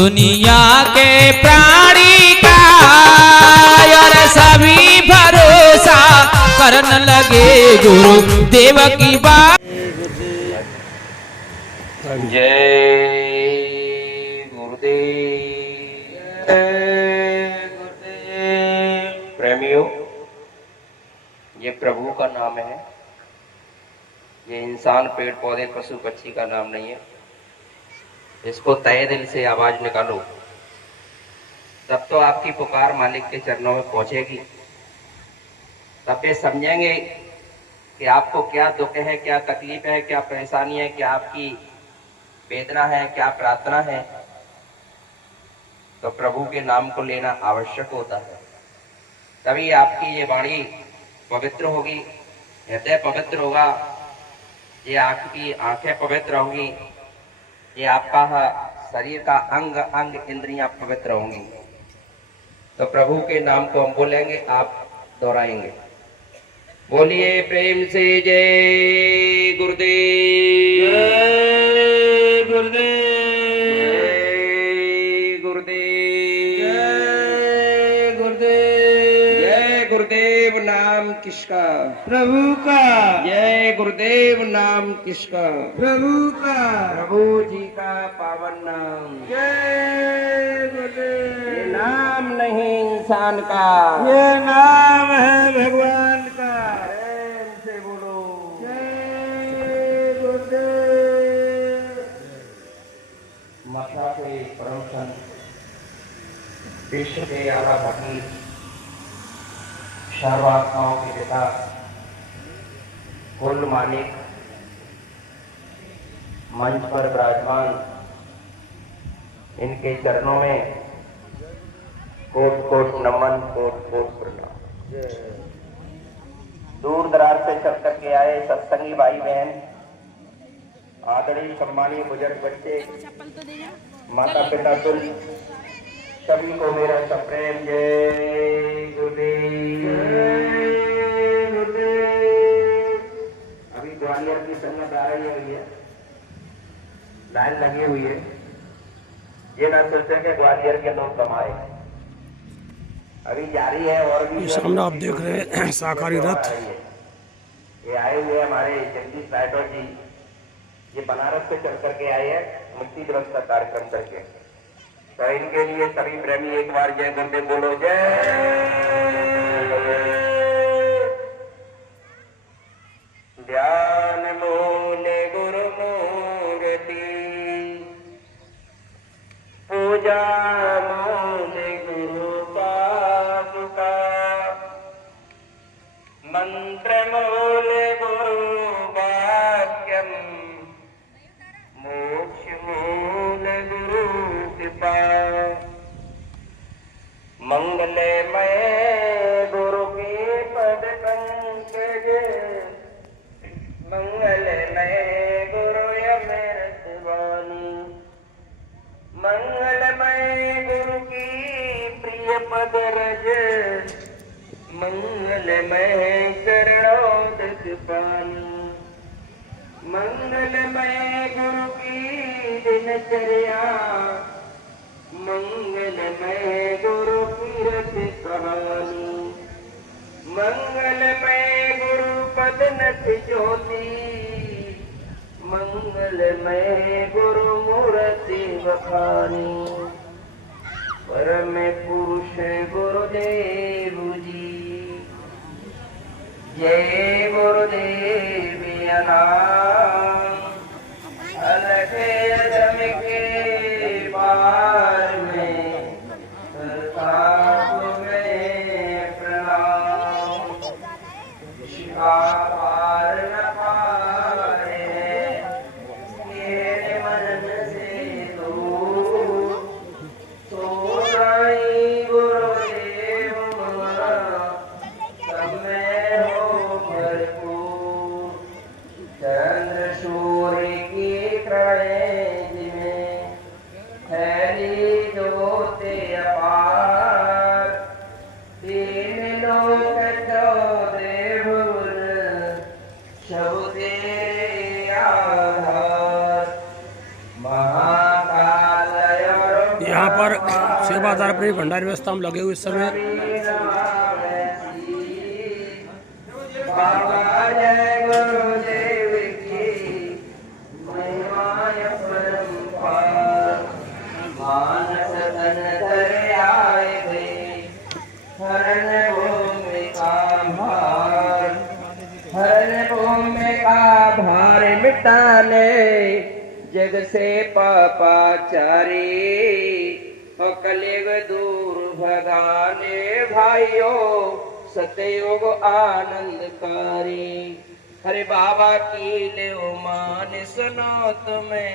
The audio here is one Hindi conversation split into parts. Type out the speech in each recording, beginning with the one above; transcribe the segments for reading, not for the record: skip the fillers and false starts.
दुनिया के प्राणी का और सभी भरोसा करने लगे गुरु देव की बात। जय गुरुदेव। प्रेमियों, ये प्रभु का नाम है, ये इंसान पेड़ पौधे पशु पक्षी का नाम नहीं है। इसको तहे दिल से आवाज निकालो, तब तो आपकी पुकार मालिक के चरणों में पहुंचेगी। तब ये समझेंगे कि आपको क्या दुख है, क्या तकलीफ है, क्या परेशानी है, क्या आपकी वेदना है, क्या प्रार्थना है। तो प्रभु के नाम को लेना आवश्यक होता है, तभी आपकी ये वाणी पवित्र होगी, हृदय पवित्र होगा, ये आपकी आंखें पवित्र होंगी, ये आपका शरीर का अंग अंग इंद्रियां पवित्र होंगी। तो प्रभु के नाम को हम बोलेंगे, आप दोहराएंगे। बोलिए प्रेम से जय गुरुदेव। जय गुरुदेव। जय गुरुदेव। जय गुरुदेव। जय गुरुदेव नाम किसका? प्रभु का। जय गुरुदेव नाम किसका? प्रभु का। प्रभु जी का पावन नाम। जय गुरुदेव। ये नाम नहीं इंसान का, ये नाम है भगवान का। प्रेम से बोलो जय गुरुदेव। मथुरा के परम संत, विश्व के आला भगीर, सर्वात्माओं के पिता, कुल मालिक, मंच पर विराजमान, इनके चरणों में कोट कोट नमन, कोट कोट प्रणाम। दूर दराज से चल करके आए सत्संगी भाई बहन, आदरणीय सम्मानीय बुजुर्ग बच्चे, माता पिता तुल सभी को मेरा सप्रेम जय गुरुदेव। जय गुरुदेव। अभी ग्वालियर की संगत आ रही है, लाइन लगी हुई है। ये ना सोचे कि ग्वालियर के लोग कमाए, अभी जारी है। और भी सामने आप देख रहे हैं शाकाहारी रथ। ये आए हुए हमारे जगदीश राठौर जी, ये बनारस से चल करके आए हैं मुक्ति दिवस का कार्यक्रम करके। तो इनके लिए सभी प्रेमी एक बार जय गुरुदेव बोलो। जय ध्यान मूल गुरु मूर्ति, पूजा मूल गुरु पादुका, मंत्र मूल गुरु वाक्यम, मोक्ष मूल गुरु कृपा, मंगलमय गुरु के पद पंकज, मंगलमय गुरु अमृत वाणी, मंगलमय गुरु की प्रिय पद रज, मंगलमय चरणोदक पानी, मंगलमय गुरु की दिनचर्या, मंगलमय गुरु कीरत कहानी, मंगलमय गुरु पदनत ज्योति, मंगलमय गुरु मूर्ति बखानी, परम पुरुष गुरुदेव जी। जय गुरुदेव नाम, अलग अदम के पार में संसार में प्रणाम, जिसका पार न पाए ये मन से दूर, तो साईं गुरुदेव समय हो भरपूर, चंद्र सूर्य की किरणें में है यहाँ पर सेवादार अपनी भंडारी व्यवस्था में लगे हुए इस समय। बाबा जय गुरुदेव की महिमाय परंपार मानस तन धर आए थे हरण भूमि का भार हरण भूमि का भार मिटाने जग से पापाचारी और कलयुग दूर भगाने भाइयों सतयुग आनंदकारी। हरे बाबा की ले मान सुनो तुम्हें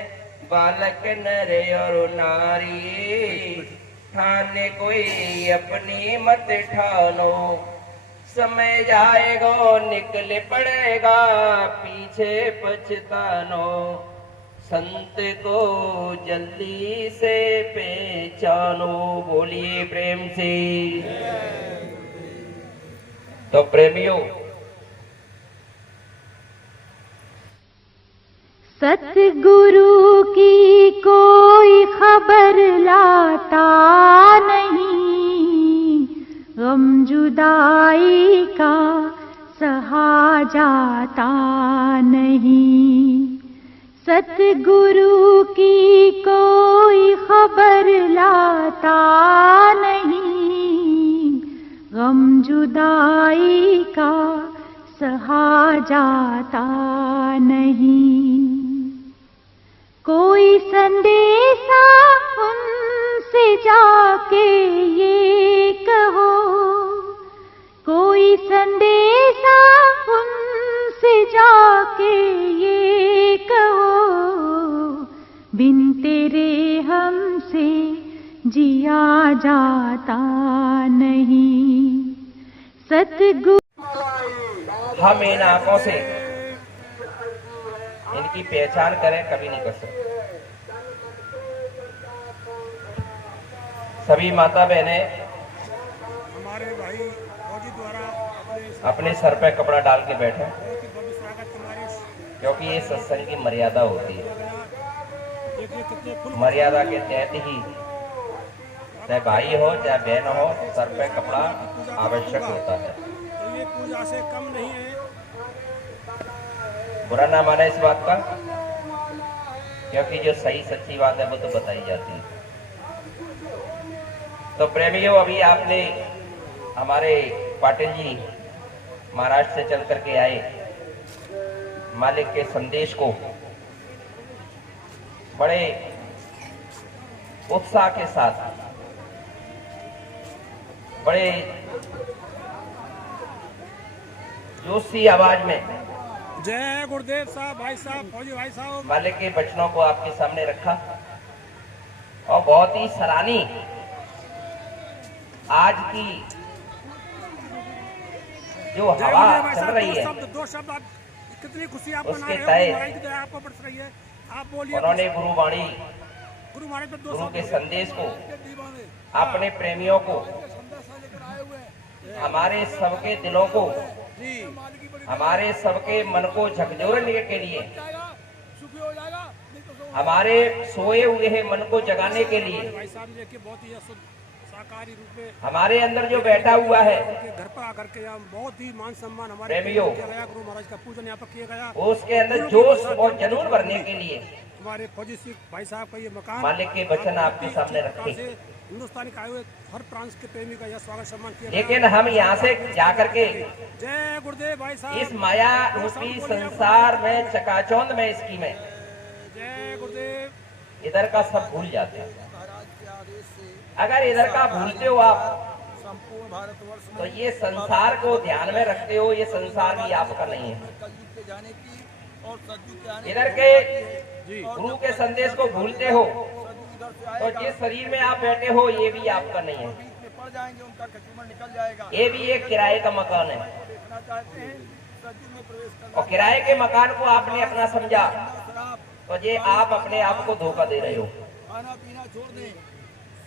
बालक नर और नारी ठाने कोई अपनी मत ठानो समय जाएगा निकल पड़ेगा पीछे पछतानो संत को जल्दी से पहचानो। बोलिए प्रेम से। तो प्रेमियों सतगुरु की कोई खबर लाता नहीं गम जुदाई का सहा जाता नहीं। सतगुरु की कोई खबर लाता नहीं गम जुदाई का सहा जाता नहीं। कोई संदेशा उनसे जाके ये कहो कोई संदेशा उनसे जाके ये कहो बिन तेरे हमसे जिया जाता नहीं। सतगुरु हम इन आंखों से इनकी पहचान करें कभी नहीं कर सकते। सभी माता बहनें हमारे भाई फौजी द्वारा अपने सर पे कपड़ा डाल के बैठे बहुत ही भव्य स्वागत हमारे क्योंकि ये सत्संग की मर्यादा होती है। कितने फुल मर्यादा के तहत ही चाहे भाई हो चाहे बहन हो सर पे कपड़ा आवश्यक होता है। तो ये पूजा से कम नहीं है। बुरा ना माने इस बात का क्योंकि जो सही सच्ची बात है वो तो बताई जाती है। तो प्रेमियों अभी आपने हमारे पाटिल जी महाराष्ट्र से चल करके आए मालिक के संदेश को बड़े उत्साह के साथ बड़े जोश सी आवाज में जय गुरुदेव साहब भाई साहब फौजी भाई साहब मालिक के वचनों को आपके सामने रखा और बहुत ही सराहनीय आज की जो हवा चल रही है दो शब्द कितनी खुशी आप मना उसके रहे हो तहत आपको बरस रही है। आप बोलिए उन्होंने गुरुवाणी गुरु महाराज तो गुरु के संदेश को अपने प्रेमियों को हमारे सबके दिलों को हमारे सबके मन को झकझोरने के लिए हमारे सोए हुए हैं मन को जगाने के लिए भाई साहब ने बहुत ही साकारी रूप में हमारे अंदर जो बैठा हुआ है घर पर आकर के यहाँ बहुत ही मान सम्मान हमारे प्रेमियों किया गया। गुरु महाराज का पूजन यहाँ पर किया गया। उसके अंदर जोश और जुनून भरने के लिए हमारे फौजी सिख भाई साहब का ये मकान मालिक के वचन आपके सामने रखे। हिंदुस्तान के आए हुए हर प्रांत के प्रेमी का यह स्वागत सम्मान किया। लेकिन हम यहाँ से जाकर के जय गुरुदेव भाई साहब इस माया रूपी संसार में चकाचौंध में इसकी में जय गुरुदेव इधर का सब भूल जाते हैं। अगर इधर का भूलते हो आप तो ये संसार को ध्यान में रखते हो ये संसार भी आपका नहीं है। इधर के गुरु के संदेश को भूलते हो तो जिस शरीर में आप बैठे हो ये भी आपका नहीं है। ये भी एक किराए का मकान है और किराए के मकान को आपने अपना समझा तो ये आप अपने आप को धोखा दे रहे हो।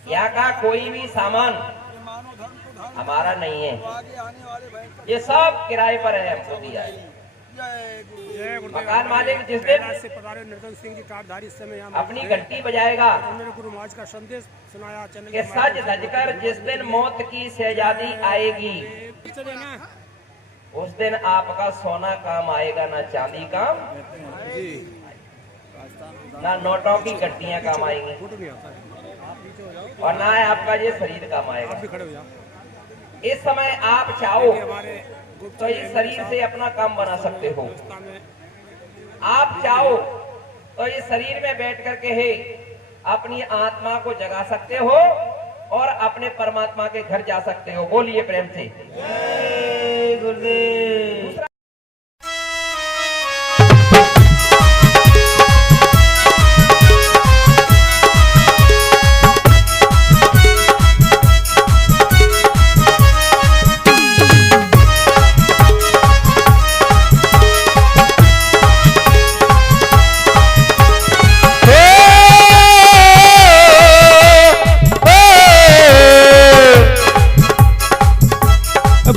यहाँ का कोई भी सामान हमारा नहीं है, ये सब किराए पर है, हमको दिया है। जय गुरुदेव। मकान मालिक जिस दिन कैलाश से पधारे नर्तन सिंह जी टाटधारी इस समय यहाँ अपनी घंटी बजाएगा उन्होंने गुरु महाराज का संदेश सुनाया। चैनल कि सज धजकर जिस दिन मौत की शहजादी आएगी उस दिन आपका सोना काम आएगा, ना चांदी काम, ना नोटों की गड्डियां काम आएंगी, और ना आपका ये शरीर काम आएगा। आप भी खड़े हो जाओ। इस समय आप चाहो हमारे तो इस शरीर से अपना काम बना सकते हो, में आप चाहो तो इस शरीर में बैठ करके है अपनी आत्मा को जगा सकते हो और अपने परमात्मा के घर जा सकते हो। बोलिए प्रेम से जय गुरुदेव।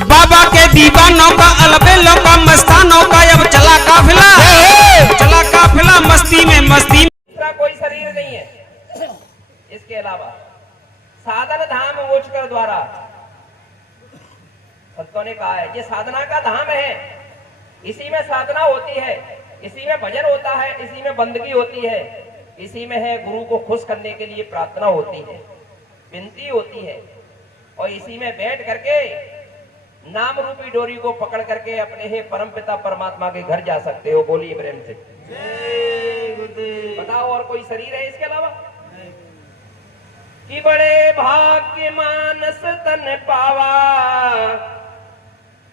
बाबा के दीवानों का अलबेलों का मस्तानों का अब चला काफिला मस्ती में दूसरा कोई शरीर नहीं है। इसके अलावा साधन धाम मोचकर द्वारा संतों ने कहा है ये साधना का धाम है, इसी में साधना होती है, इसी में भजन होता है, इसी में बंदगी होती है, इसी में है गुरु को खुश करने के लिए प्रार्थना होती है, विनती होती है, और इसी में बैठ करके नाम रूपी डोरी को पकड़ करके अपने हे परम पिता परमात्मा के घर जा सकते हो। बोलिए प्रेम से जय गुरुदेव। बताओ और कोई शरीर है इसके अलावा? कि बड़े भाग्य मानस तन पावा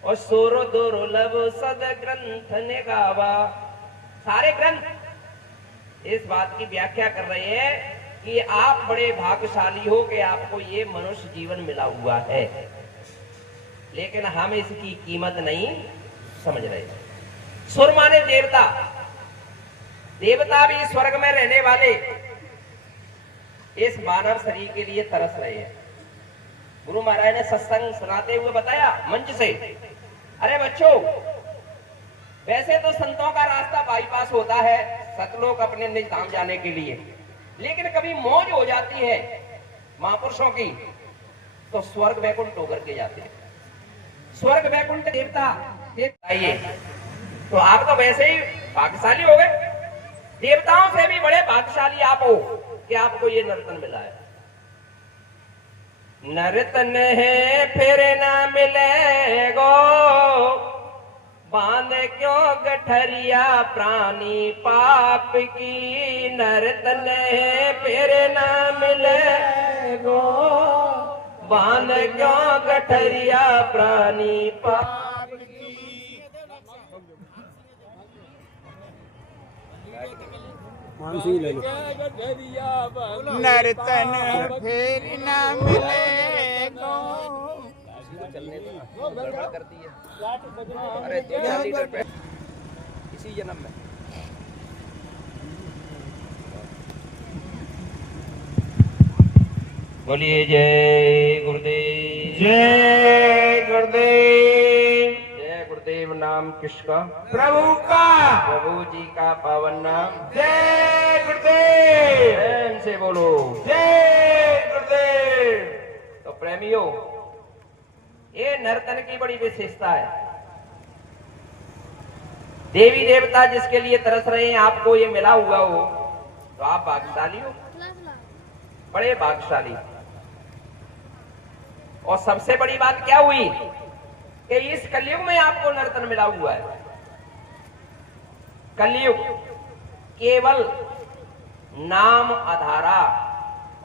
और सोरो दुर्लभ सद ग्रंथ ने गावा। सारे ग्रंथ इस बात की व्याख्या कर रहे हैं कि आप बड़े भाग्यशाली हो कि आपको ये मनुष्य जीवन मिला हुआ है, लेकिन हम इसकी कीमत नहीं समझ रहे। सुर माने देवता, देवता भी स्वर्ग में रहने वाले इस मानव शरीर के लिए तरस रहे हैं। गुरु महाराज ने सत्संग सुनाते हुए बताया मंच से, अरे बच्चों वैसे तो संतों का रास्ता बाईपास होता है सतलोक अपने निज धाम जाने के लिए, लेकिन कभी मौज हो जाती है महापुरुषों की तो स्वर्ग वैकुंठ होकर के जाते हैं। स्वर्ग वैकुंठ देवता आइए, तो आप तो वैसे ही भाग्यशाली हो गए, देवताओं से भी बड़े भाग्यशाली आप हो कि आपको ये नर्तन मिला है। नर्तन है फिर ना मिलेगो, बांध क्यों गठरिया प्राणी पाप की। नर्तन है फिर ना मिलेगो, बांध क्यों गठरिया प्राणी पाप की। मानसी ले लो। नर्तन फिर न मिलेगो। कर दी है। अरे 2-4 लीटर पे इसी जन्म में। बोलिए जय गुरुदेव। जय गुरुदेव। जय गुरुदेव नाम किसका? प्रभु का। प्रभु जी का पावन नाम। जय गुरुदेव। प्रेम से बोलो जय गुरुदेव। तो प्रेमियों, ये नर्तन की बड़ी विशेषता है। देवी देवता जिसके लिए तरस रहे हैं, आपको ये मिला हुआ हो तो आप भाग्यशाली हो, बड़े भाग्यशाली। और सबसे बड़ी बात क्या हुई कि इस कलयुग में आपको नर्तन मिला हुआ है। कलयुग केवल नाम आधारा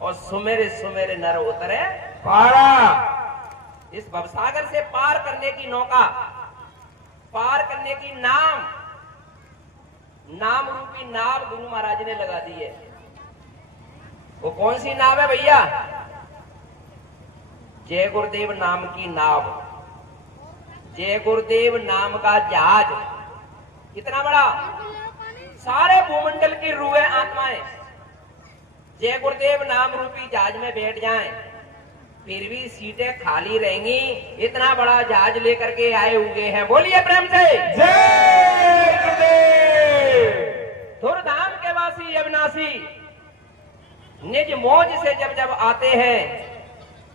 और सुमेरे सुमेरे नर उतरे पारा। इस भवसागर से पार करने की नौका, पार करने की नाम रूपी नाव गुरु महाराज ने लगा दी है। वो कौन सी नाव है भैया? जय गुरुदेव नाम की नाव, जय गुरुदेव नाम का जहाज। कितना बड़ा, सारे भूमंडल की रूहें आत्माएं जय गुरुदेव नाम रूपी जहाज में बैठ जाएं, फिर भी सीटें खाली रहेंगी। इतना बड़ा जहाज लेकर के आए हुए हैं। बोलिए प्रेम से जय गुरुदेव। धुरधाम के वासी अविनाशी निज मौज से जब जब आते हैं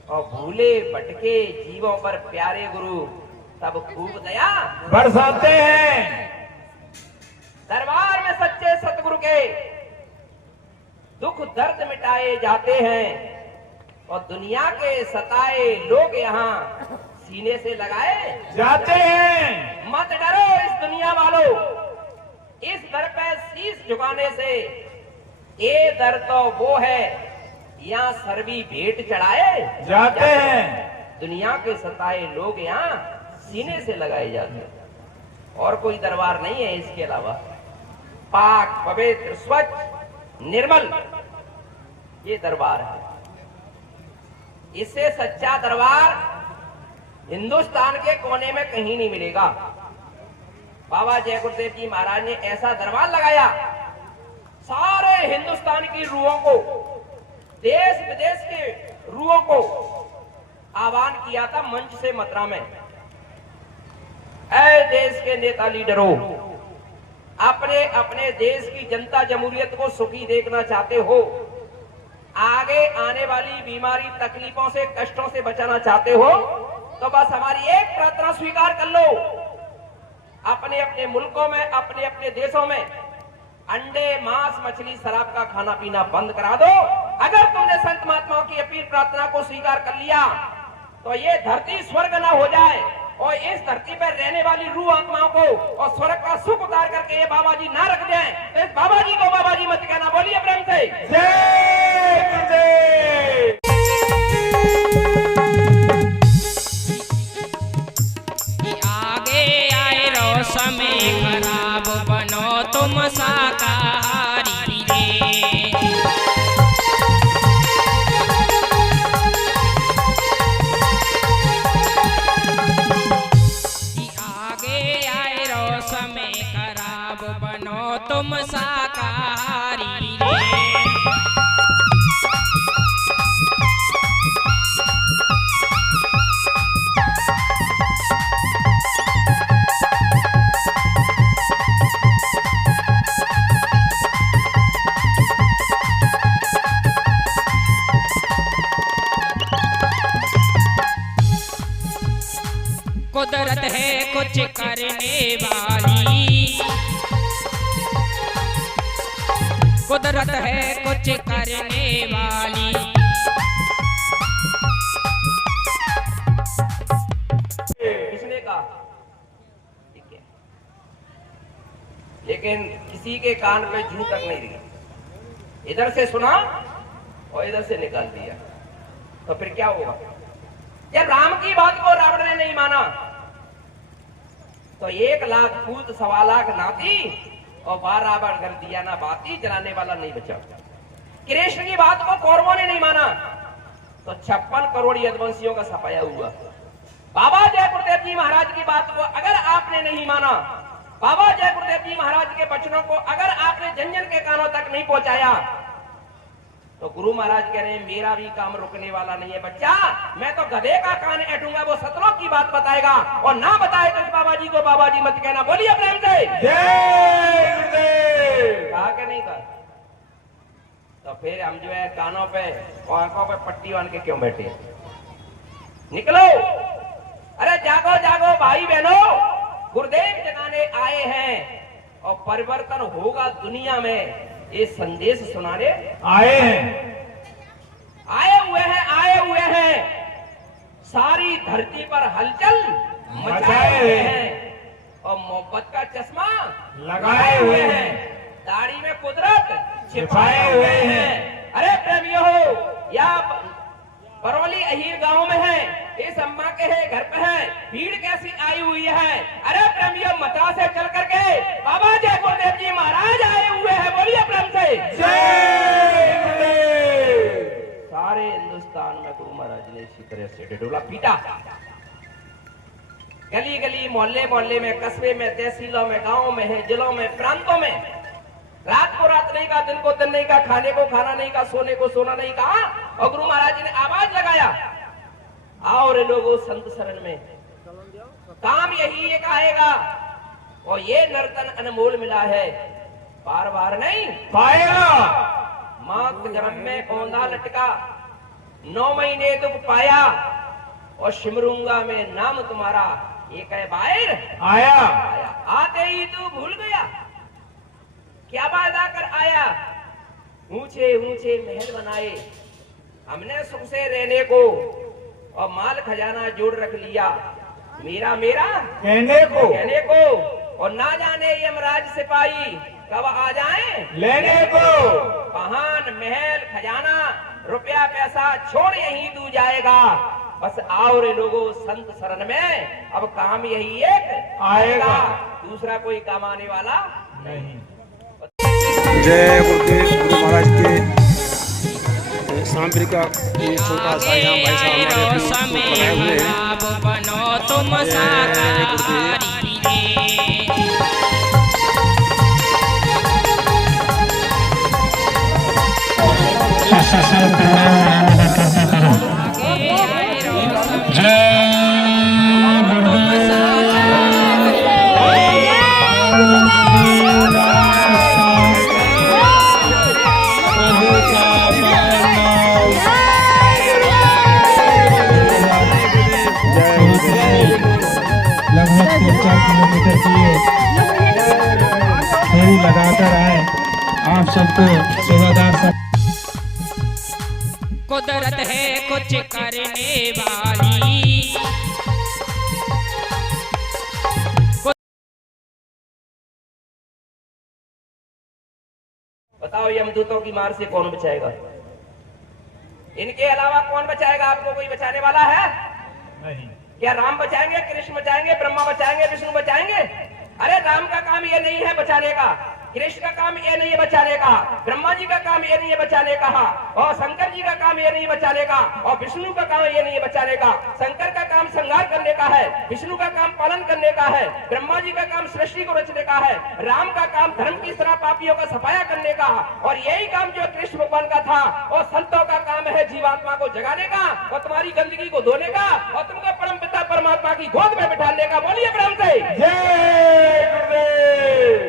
और भूले भटके जीवों पर प्यारे गुरु तब खूब दया बरसाते हैं। दरबार में सच्चे सतगुरु के दुख दर्द मिटाए जाते हैं और दुनिया के सताए लोग यहाँ सीने से लगाए जाते हैं। मत डरो इस दुनिया वालों, इस दर पे शीश झुकाने से ये दर तो वो है यहाँ सर्वी भेंट चढ़ाए जाते हैं। दुनिया के सताए लोग यहाँ सीने से लगाए जाते हैं। और कोई दरबार नहीं है इसके अलावा। पाक पवित्र स्वच्छ निर्मल ये दरबार है। इससे सच्चा दरबार हिंदुस्तान के कोने में कहीं नहीं मिलेगा। बाबा जय गुरुदेव जी महाराज ने ऐसा दरबार लगाया, सारे हिंदुस्तान की रूहों को, देश विदेश के रूहों को आह्वान किया था मंच से मथुरा में। ऐ देश के नेता लीडरों, अपने अपने देश की जनता जमहूरियत को सुखी देखना चाहते हो, आगे आने वाली बीमारी तकलीफों से कष्टों से बचाना चाहते हो, तो बस हमारी एक प्रार्थना स्वीकार कर लो। अपने अपने मुल्कों में, अपने अपने देशों में अंडे मांस मछली शराब का खाना पीना बंद करा दो। अगर तुमने संत महात्माओं की अपील प्रार्थना को स्वीकार कर लिया तो ये धरती स्वर्ग न हो जाए और इस धरती पर रहने वाली रूह आत्माओं को और स्वर्ग का सुख उतार करके ये बाबा जी ना रख दें। तो इस बाबा जी को बाबा जी मत कहना, बोलिए प्रेम से जय गुरुदेव। आगे आए रो समय खराब बनो तुम शाकाहारी रे। आगे आए रो समय खराब बनो तुम शाकाहारी रे। कुदरत है कुछ करने वाली, कुदरत है कुछ करने वाली। किसने कहा? ठीक है, लेकिन किसी के कान पे जू तक नहीं रही। इधर से सुना और इधर से निकाल दिया, तो फिर क्या होगा? जब राम की बात को रावण ने नहीं माना तो 1 लाख पूत 1.25 लाख नाती और 12 बार कर दिया ना बाती, जलाने वाला नहीं बचा। कृष्ण की बात को कौरवों ने नहीं माना तो 56 करोड़ यदुवंशियों का सफाया हुआ। बाबा जय गुरुदेव जी महाराज की बात को अगर आपने नहीं माना, बाबा जय गुरुदेव जी महाराज के वचनों को अगर आपने जन जन के कानों तक नहीं पहुंचाया तो गुरु महाराज कह रहे हैं मेरा भी काम रुकने वाला नहीं है बच्चा। मैं तो गधे का कान ऐठूंगा, वो सतलों की बात बताएगा और ना बताए तो बाबा जी को बाबा जी मत कहना। बोलिए प्रेम से जय गुरुदेव। कहा कि नहीं कहा? तो फिर हम जो है कानों पे और आंखों पे पट्टी बांध के क्यों बैठे? निकलो, अरे जागो जागो भाई बहनों, गुरुदेव जगाने आए हैं और परिवर्तन होगा दुनिया में, ये संदेश सुनाने आए हैं। आए हुए हैं। सारी धरती पर हलचल मचाए हुए हैं और मोहब्बत का चश्मा लगाए हुए हैं। दाढ़ी में कुदरत छिपाए हुए हैं। अरे प्रेमियों हो, या बरौली अहीर गांव में है, इस अम्मा के है घर पे है, भीड़ कैसी आई हुई है। अरे प्रेमियों, मथुरा से चल करके बाबा जय गुरुदेव जी महाराज आए हुए हैं। बोलिए प्रेम से जय गुरुदेव। सारे हिंदुस्तान में गुरु महाराज ने इसी तरह से ढिढोला पीटा। गली गली मोहल्ले मोहल्ले में, कस्बे में, तहसीलों में, गांवों में है, जिलों में, प्रांतों में रात को रात नहीं कहा, दिन को दिन नहीं कहा, खाने को खाना नहीं कहा, सोने को सोना नहीं कहा और गुरु महाराज ने आवाज लगाया, आओ रे लोगों संत शरण में। काम यही एक आएगा, और ये नर्तन अनमोल मिला है, बार बार नहीं पाएगा। मात जन्म में औंधा लटका, 9 महीने दुख पाया, और सिमरूंगा में नाम तुम्हारा, एक है बाहर आया। आते ही तू भूल गया, क्या वादा कर आया। ऊंचे ऊंचे महल बनाए हमने सुख से रहने को, और माल खजाना जोड़ रख लिया मेरा मेरा कहने को। और ना जाने यमराज सिपाही कब आ जाए लेने को। महान महल खजाना रुपया पैसा छोड़ यहीं तू जाएगा। बस आओ रे लोगों संत शरण में, अब काम यही एक आएगा, दूसरा कोई काम आने वाला नहीं। जय गुरुदेव गुरु महाराज के सांबरी का ये छोटा सा यहाँ भाई साहब हमारे अपने बनाए हुए हैं। बनो तुम साकारी लगभग 3-4 किलोमीटर की फेरी लगाकर आए। आप सबको सेवादार सब कुदरत है कुछ करने वाली। बताओ यमदूतों की मार से कौन बचाएगा? इनके अलावा कौन बचाएगा? आपको कोई बचाने वाला है? नहीं। क्या राम बचाएंगे, कृष्ण बचाएंगे, ब्रह्मा बचाएंगे, विष्णु बचाएंगे? अरे राम का काम ये नहीं है बचाने का, कृष्ण का काम ये नहीं है बचाने का, ब्रह्मा जी का काम ये नहीं है बचाने का, और शंकर जी का काम ये नहीं है बचाने का, और विष्णु का काम ये नहीं है बचाने का। शंकर का काम संहार करने का है, विष्णु का काम पालन करने का है, ब्रह्मा जी का काम सृष्टि को रचने का है, राम का काम धर्म की तरह पापियों का सफाया करने का, और यही काम जो कृष्ण भगवान का था। और संतों का काम है जीवात्मा को जगाने का, और तुम्हारी गंदगी को धोने का, और तुमको परम पिता परमात्मा की गोद में बिठाने का। बोलिए प्रेम से जय गुरुदेव।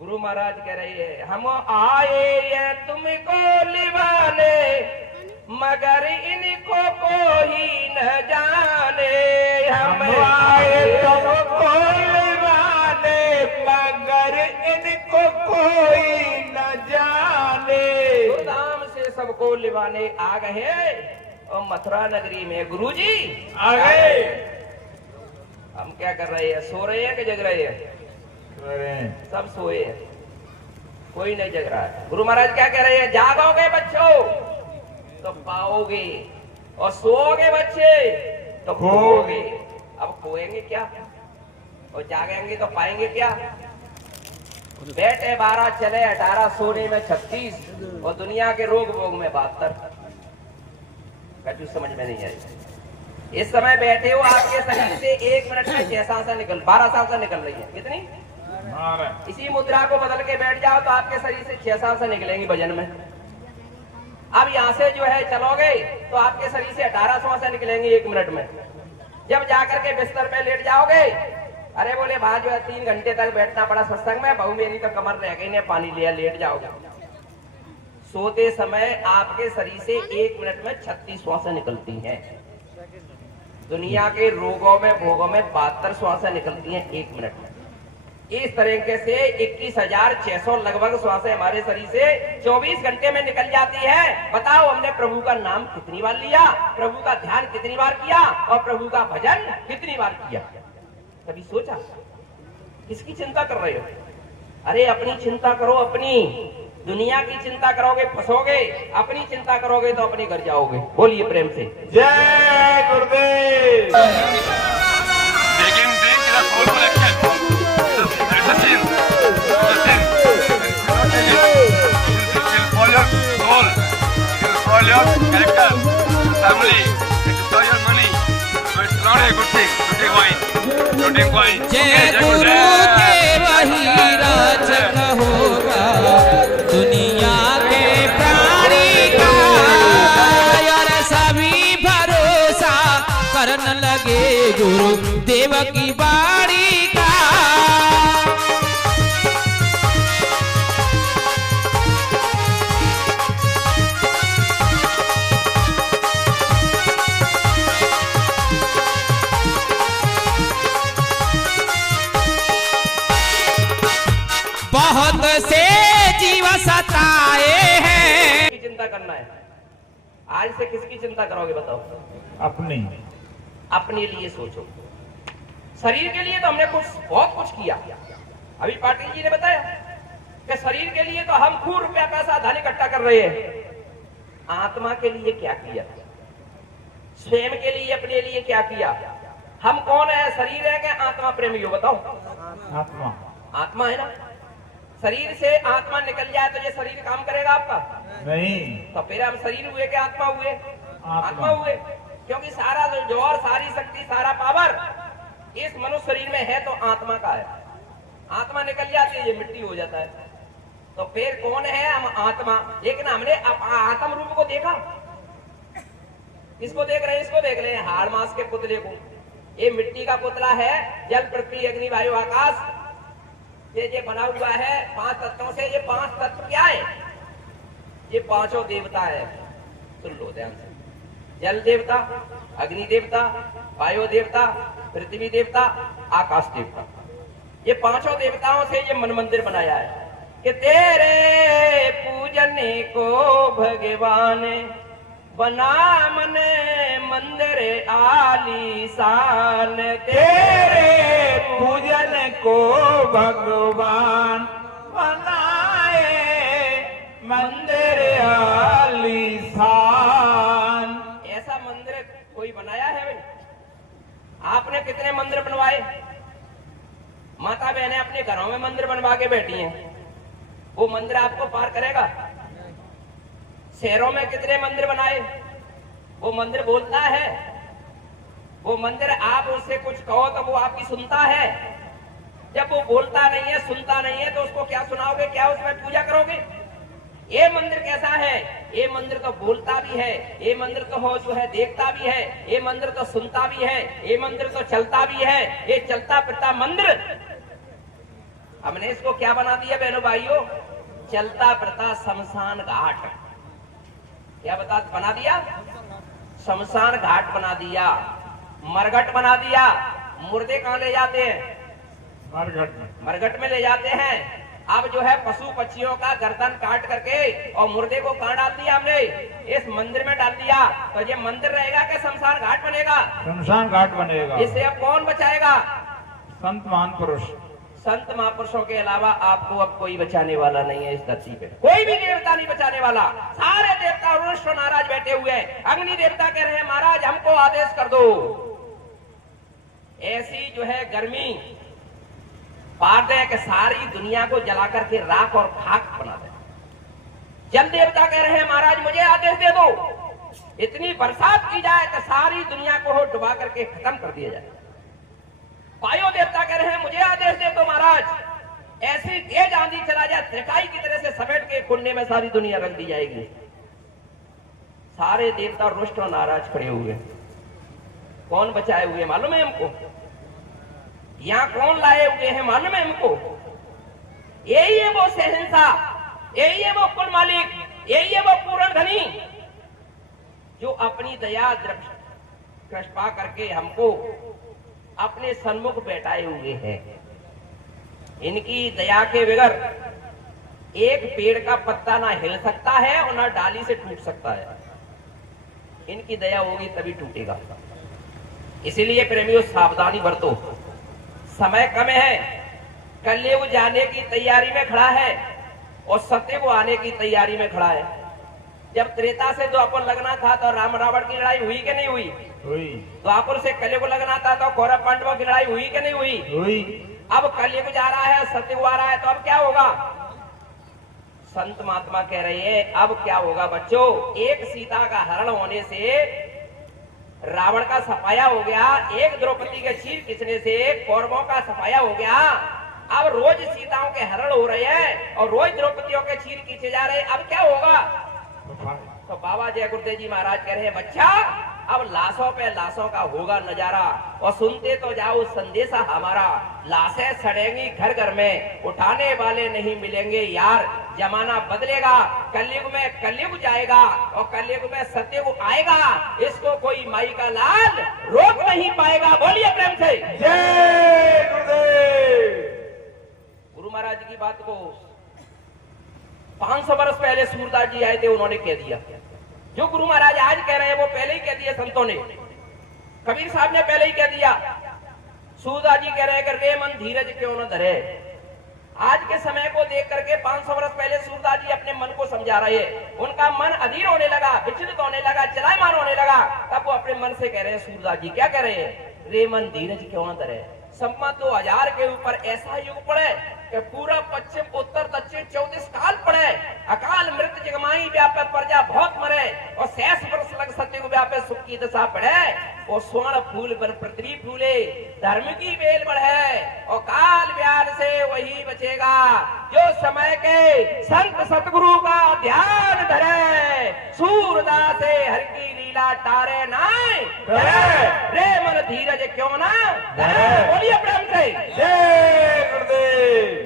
गुरु महाराज कह रहे हैं, हम आए ये तुमको लिवाने, मगर इनको कोई न जाने। हम आए तुमको लिवाने, मगर इनको कोई न जाने। धाम से सबको लिवाने आ गए, और मथुरा नगरी में गुरुजी आ गए। हम क्या कर रहे हैं? सो रहे हैं कि जग रहे हैं? सब सोए हैं, कोई नहीं जग रहा है। गुरु महाराज क्या कह रहे हैं? जागोगे बच्चों तो पाओगे, और सोओगे बच्चे तो खोओगे। अब खोएंगे क्या और जागेंगे तो पाएंगे क्या? बैठे 12 चले 18, सोने में 36, और दुनिया के रोग भोग में 72। कुछ समझ में नहीं आई। इस समय बैठे हो, आपके शरीर से 1 मिनट में 6 सांसें निकल 12 सांसें निकल रही है। कितनी? इसी मुद्रा को बदल के बैठ जाओ तो आपके शरीर से 6 सांसें निकलेंगी भजन में। अब यहाँ से जो है चलोगे तो आपके शरीर से 18 सांसें निकलेंगी 1 मिनट में। जब जाकर के बिस्तर पे लेट जाओगे, अरे बोले भाई जो है 3 घंटे तक बैठना पड़ा सत्संग में, बहू मेरी तो कमर रह गई ने, पानी लिया, लेट जाओगे। सोते समय आपके शरीर से 1 मिनट में 36 सांसें निकलती हैं। दुनिया के रोगों में भोगों में 72 सांसें निकलती हैं 1 मिनट में। इस तरीके से 21,600 लगभग सांसें हमारे शरीर से 24 घंटे में निकल जाती है। बताओ हमने प्रभु का नाम कितनी बार लिया, प्रभु का ध्यान कितनी बार किया, और प्रभु का भजन कितनी बार किया? कभी सोचा? किसकी चिंता कर रहे हो? अरे अपनी चिंता करो, अपनी। दुनिया की चिंता करोगे फंसोगे, अपनी चिंता करोगे तो अपने घर जाओगे। बोलिए प्रेम से जय गुरुदेव। Taking drink in a full collection. There's a scene. values, character, family, and to show your money. So it's not a good thing to drink wine. To drink wine. जय गुरु के वही राज होगा दुनिया के प्राणी का यार सभी भरोसा करने लगे गुरु देव की बाणी का। बहुत से जीव सताए हैं। की चिंता करना है। आज से किसकी चिंता करोगे बताओ? अपनी अपने लिए सोचो। शरीर के लिए तो हमने बहुत कुछ किया। अभी पाटिल जी ने बताया कि शरीर के लिए तो हम खूब रुपया पैसा धन इकट्ठा कर रहे हैं। आत्मा के लिए क्या किया? स्वयं के लिए अपने लिए क्या किया? हम कौन है? शरीर है कि आत्मा प्रेमी हो बताओ? आत्मा आत्मा है ना। शरीर से आत्मा निकल जाए तो ये शरीर काम करेगा आपका? नहीं। तो फिर हम शरीर हुए कि आत्मा हुए? आत्मा हुए, क्योंकि सारा जो जोर, सारी शक्ति, सारा पावर इस मनुष्य शरीर में है तो आत्मा का है। आत्मा निकल जाती है ये मिट्टी हो जाता है। तो फिर कौन है? हम आत्मा। लेकिन हमने आत्म रूप को देखा? किसको देख रहे हैं? इसको देख रहे हैं, हाड़ मांस के पुतले को। ये मिट्टी का पुतला है। जल, पृथ्वी, अग्नि, वायु, आकाश ये बना हुआ है 5 तत्वों से। ये 5 तत्व क्या है? ये 5 देवता है। सुन लो ध्यान से। जल देवता, अग्नि देवता, वायु देवता, पृथ्वी देवता, आकाश देवता। ये 5 देवताओं से ये मन मंदिर बनाया है कि तेरे पूजने को भगवान बना मन मंदिर आलीशान। तेरे पूजन को भगवान बनाए मंदिर आलीशान। ऐसा मंदिर कोई बनाया है भाई? आपने कितने मंदिर बनवाए? माता बहनें अपने घरों में मंदिर बनवा के बैठी हैं। वो मंदिर आपको पार करेगा? शहरों में कितने मंदिर बनाए? वो मंदिर बोलता है? वो मंदिर आप उससे कुछ कहो तो वो आपकी सुनता है? जब वो बोलता नहीं है, सुनता नहीं है, तो उसको क्या सुनाओगे? क्या उसमें पूजा करोगे? ये मंदिर कैसा है? ये मंदिर तो बोलता भी है, ये मंदिर तो हो जो है देखता भी है, ये मंदिर तो सुनता भी है, ये मंदिर तो चलता भी है। ये चलता फिरता मंदिर हमने इसको क्या बना दिया बहनों भाइयों? चलता फिरता शमशान घाट। क्या बना दिया? शमशान घाट बना दिया, मरघट बना दिया। मुर्दे कहां ले जाते हैं? मरघट में ले जाते हैं। अब जो है पशु पक्षियों का गर्दन काट करके और मुर्दे को कहां डाल दिया हमने? इस मंदिर में डाल दिया। तो ये मंदिर रहेगा कि शमशान घाट बनेगा? शमशान घाट बनेगा। इसे अब कौन बचाएगा? संत महापुरुष। संत महापुरुषों के अलावा आपको अब कोई बचाने वाला नहीं है इस धरती पे। कोई भी देवता नहीं बचाने वाला। सारे देवता रुष्ट नाराज बैठे हुए हैं। अग्नि देवता कह रहे हैं महाराज हमको आदेश कर दो। ऐसी जो है गर्मी पार दे कि सारी दुनिया को जला करके राख और खाक बना दे। जल देवता कह रहे हैं महाराज मुझे आदेश दे दो, इतनी बरसात की जाए कि सारी दुनिया को डुबा करके खत्म कर दिया जाए। वायु देवता कह रहे हैं मुझे आदेश दे दो महाराज, ऐसी तेज आंधी चला जाए त्रिकाई की तरह से समेट के कुंडे में सारी दुनिया रख दी जाएगी। सारे देवता रुष्ट और नाराज खड़े हुए। कौन बचाए हुए मालूम है हमको? यहाँ कौन लाए हुए हैं मालूम है हमको? यही है वो शहंशाह, यही है वो कुल मालिक, यही है वो पूर्ण धनी जो अपनी दया कृपा करके हमको अपने सन्मुख बैठाए हुए हैं। इनकी दया के बगैर एक पेड़ का पत्ता ना हिल सकता है और ना डाली से टूट सकता है। इनकी दया होगी तभी टूटेगा। इसीलिए प्रेमियों सावधानी बरतो। समय कम है, कलयुग जाने की तैयारी में खड़ा है और सत्ययुग आने की तैयारी में खड़ा है। जब त्रेता से द्वापर लगना था तो राम रावण की लड़ाई हुई कि नहीं हुई? हुई। द्वापर से कलयुग लगना था तो कौरव पांडवों की लड़ाई हुई कि नहीं हुई? हुई। अब कलयुग जा रहा है, सत्ययुग आ रहा है, तो अब क्या होगा? संत महात्मा कह रहे हैं अब क्या होगा बच्चों, एक सीता का हरण होने से रावण का सफाया हो गया, एक द्रौपदी के चीर खींचने से कौरवों का सफाया हो गया। अब रोज सीताओं के हरण हो रहे हैं और रोज द्रौपदियों के चीर खींचे जा रहे हैं, अब क्या होगा? तो बाबा जय गुरुदेव जी महाराज कह रहे हैं बच्चा अब लाशों पे लाशों का होगा नजारा, और सुनते तो जाओ संदेशा हमारा, लाशें सड़ेंगी घर घर में, उठाने वाले नहीं मिलेंगे यार, जमाना बदलेगा, कलयुग में कलयुग जाएगा और कलयुग में सत्ययुग आएगा, इसको कोई माई का लाल रोक नहीं पाएगा। बोलिए प्रेम से जय गुरुदेव। गुरु महाराज की बात को 500 वर्ष पहले सूरदास जी आए थे, उन्होंने कह दिया। जो गुरु महाराज आज कह रहे हैं वो पहले ही कह दिया संतों ने, कबीर साहब ने पहले ही कह दिया। सूरदास जी कह रहे हैं कि रे मन धीरज क्यों न धरे। आज के समय को देख करके 500 वर्ष पहले सूरदास जी अपने मन को समझा रहे हैं, उनका मन अधीर होने लगा, विचलित होने लगा, चलायमान होने लगा, तब वो अपने मन से कह रहे हैं, सूरदास जी क्या कह रहे हैं, रे मन धीरज क्यों न धरे। सम्मत 2000 के ऊपर ऐसा युग पड़े कि पूरा पश्चिम उत्तर दक्षिण 34 काल पड़े, अकाल मृत जगमाई व्यापक प्रजा बहुत मरे, और 6 वर्ष लग सत्युग व्यापे सुख की दशा पड़े, वो स्वर्ण फूल पर पृथ्वी फूले, धर्म की बेल बढ़े, और काल व्याल से वही बचेगा जो समय के संत सतगुरु का ध्यान धरे, सूरदास से हर की लीला तारे नाय रे मन धीरज क्यों ना धरे। बोलिए प्रेम से जय गुरुदेव।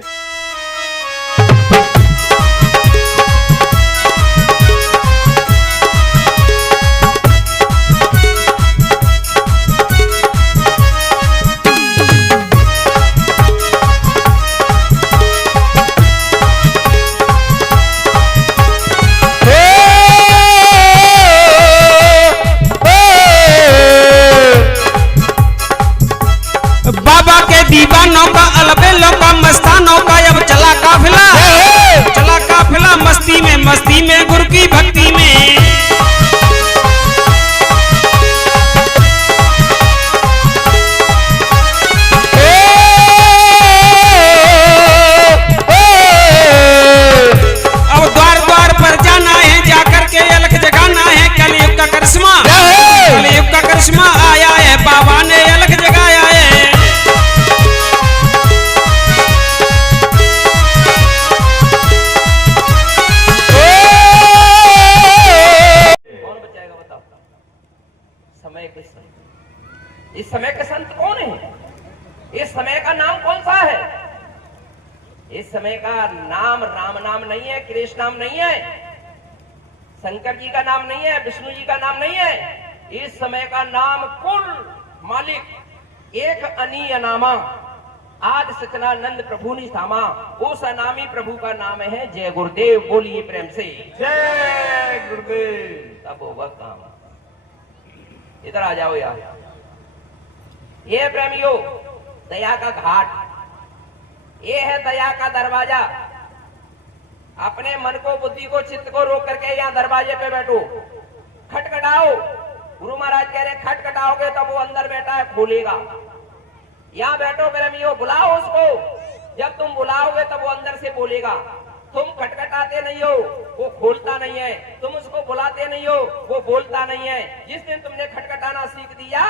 बाबा के दीवानों का अलबेलों का मस्तानों का अब चला काफिला मस्ती में गुरु की भक्ति में। अब द्वार द्वार पर जाना है, जाकर के अलख जगाना है, कलयुग का करिश्मा आया है, बाबा ने अलख जगाया है। इस समय के संत कौन है? इस समय का नाम कौन सा है? इस समय का नाम राम नाम नहीं है, कृष्ण नाम नहीं है, शंकर जी का नाम नहीं है, विष्णु जी का नाम नहीं है। इस समय का नाम कुल मालिक एक अनीय नामा आदि सचनानंद प्रभु निधामा, उस अनामी प्रभु का नाम है जय गुरुदेव। बोलिए प्रेम से जय गुरुदेव। तब होगा काम। इधर आ जाओ यार। ये प्रेमियों दया का घाट, ये है दया का दरवाजा। अपने मन को, बुद्धि को, चित्त को रोक करके यहाँ दरवाजे पे बैठो, खटखटाओ। गुरु महाराज कह रहे खटखटाओगे तब वो अंदर बैठा है खोलेगा। यहाँ बैठो प्रेमियों, बुलाओ उसको। जब तुम बुलाओगे तब वो अंदर से बोलेगा। तुम खटखटाते नहीं हो, वो खोलता नहीं है। तुम उसको बुलाते नहीं हो, वो बोलता नहीं है। जिस दिन तुमने खटखटाना सीख दिया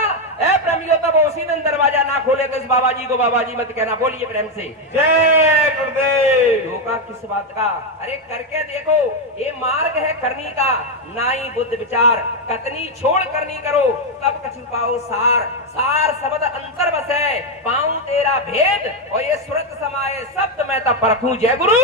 ए प्रेमियों, तब उसी दिन दरवाजा ना खोले तो इस बाबा जी को बाबा जी मत कहना। बोलिए प्रेम से जय गुरुदेव। धोखा किस बात का? अरे करके देखो, ये मार्ग है करनी का, नाई बुद्ध विचार, कतनी छोड़ करनी करो, तब कछु पाओ सार। सार शब्द अंतर बसे, पाऊं तेरा भेद, और ये सुरत समाये शब्द में तब परखूं। जय गुरु।